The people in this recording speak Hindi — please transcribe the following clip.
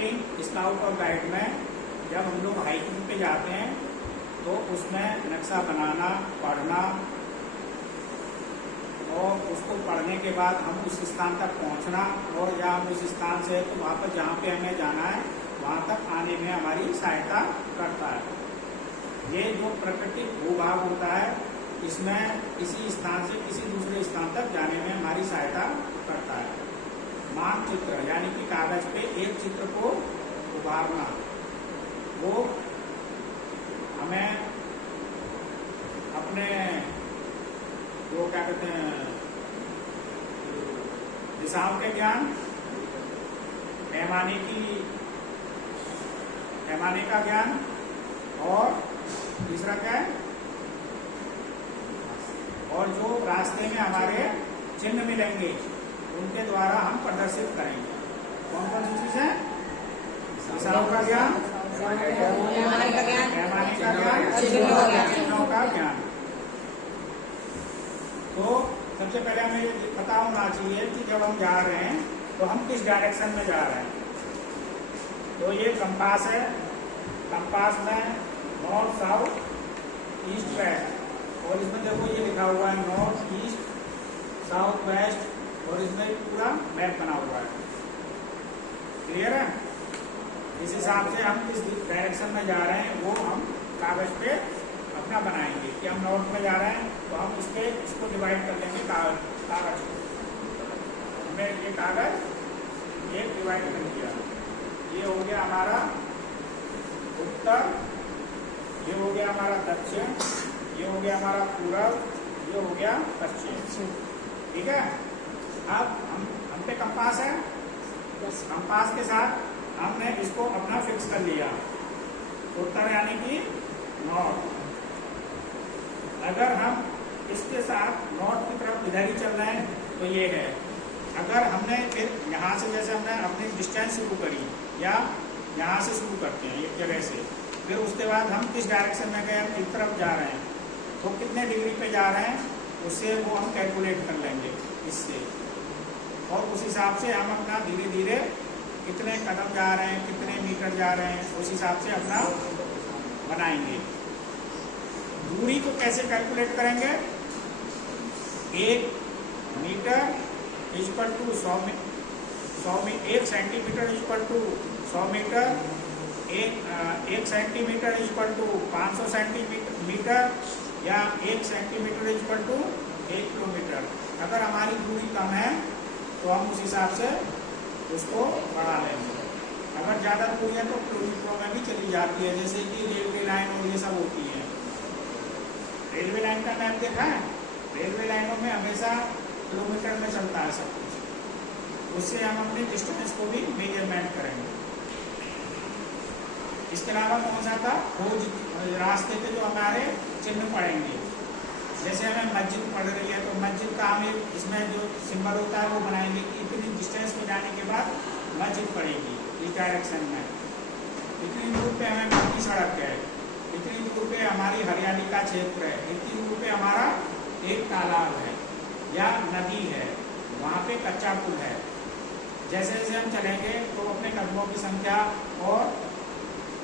हाइकिंग स्काउट और गाइड में जब हम लोग हाइकिंग पे जाते हैं तो उसमें नक्शा बनाना, पढ़ना और उसको पढ़ने के बाद हम उस स्थान तक पहुंचना और या हम उस स्थान से तो वहाँ पर जहाँ पे हमें जाना है वहाँ तक आने में हमारी सहायता करता है। ये जो प्राकृतिक भूभाग होता है इसमें किसी स्थान से किसी दूसरे स्थान तक जाने में हमारी सहायता करता है। मानचित्र यानी कि कागज पे एक चित्र को उभारना, वो हमें अपने जो क्या कहते हैं दिशाओं के ज्ञान, पैमाने का ज्ञान और तीसरा क्या है, और जो रास्ते में हमारे चिन्ह मिलेंगे उनके द्वारा हम प्रदर्शित करेंगे। कौन कौन सी चीज है? दिशाओं का ज्ञान, पैमाने का ज्ञान, चिन्हों का ज्ञान। तो सबसे पहले हमें ये पता होना चाहिए कि जब हम जा रहे हैं तो हम किस डायरेक्शन में जा रहे हैं। तो ये कंपास है, कंपास में नॉर्थ, साउथ, ईस्ट, वेस्ट, और इसमें देखो ये लिखा हुआ है नॉर्थ, ईस्ट, साउथ, वेस्ट, और इसमें पूरा मैप बना हुआ है। क्लियर है? इस हिसाब से हम किस डायरेक्शन में जा रहे हैं वो हम कागज पे अपना बनाएंगे कि हम नॉर्थ में जा रहे हैं तो हम इसको डिवाइड कर लेंगे कागज को। हमने ये कागज एक डिवाइड कर दिया। ये हो गया हमारा उत्तर, ये हो गया हमारा दक्षिण, ये हो गया हमारा पूर्व, ये हो गया पश्चिम। ठीक है? अब हम पे कंपास है, कंपास के साथ हमने इसको अपना फिक्स कर लिया। उत्तर यानी कि नॉर्थ। अगर हम इसके साथ नॉर्थ की तरफ इधर ही चल रहे हैं तो ये है। अगर हमने फिर यहाँ से जैसे हमने अपनी डिस्टेंस शुरू करी या यहाँ से शुरू करते हैं एक जगह से, फिर उसके बाद हम किस डायरेक्शन में गए, हम इस तरफ जा रहे हैं तो कितने डिग्री पे जा रहे हैं उससे वो हम कैलकुलेट कर लेंगे इससे, और उस हिसाब से हम अपना धीरे धीरे कितने कदम जा रहे हैं, कितने मीटर जा रहे हैं, उस हिसाब से अपना बनाएंगे। दूरी को कैसे कैलकुलेट करेंगे? 1 metre equal to 1 centimetre equal to 100 metre, 1 centimetre equal to 500 centimetre, या 1 सेंटीमीटर इक्वल टू 1 किलोमीटर। अगर हमारी दूरी कम है तो हम उस हिसाब से उसको बढ़ा लेंगे। अगर ज़्यादा दूरी है तो किलोमीटरों में भी चली जाती है, जैसे कि रेलवे लाइन और ये सब होती है। रेलवे लाइन का मैप देखा है? रेलवे लाइनों में हमेशा किलोमीटर में चलता है सब कुछ। उससे हम अपनी डिस्टेंस को भी मेजरमेंट करेंगे। इसके अलावा कौन सा था? खोज रास्ते के जो हमारे चिन्ह पड़ेंगे। जैसे हमें मस्जिद पड़ रही है तो मस्जिद का हमें इसमें जो सिंबल होता है वो बनाएंगे कि इतनी डिस्टेंस में जाने के बाद मस्जिद पड़ेगी इस डायरेक्शन में। इतनी दूर पे हमें पक्की सड़क है, इतनी दूर पे हमारी हरियाली का क्षेत्र है, इतनी दूर पे हमारा एक तालाब है या नदी है, वहाँ पे कच्चा पुल है। जैसे जैसे हम चलेंगे तो अपने कदमों की संख्या और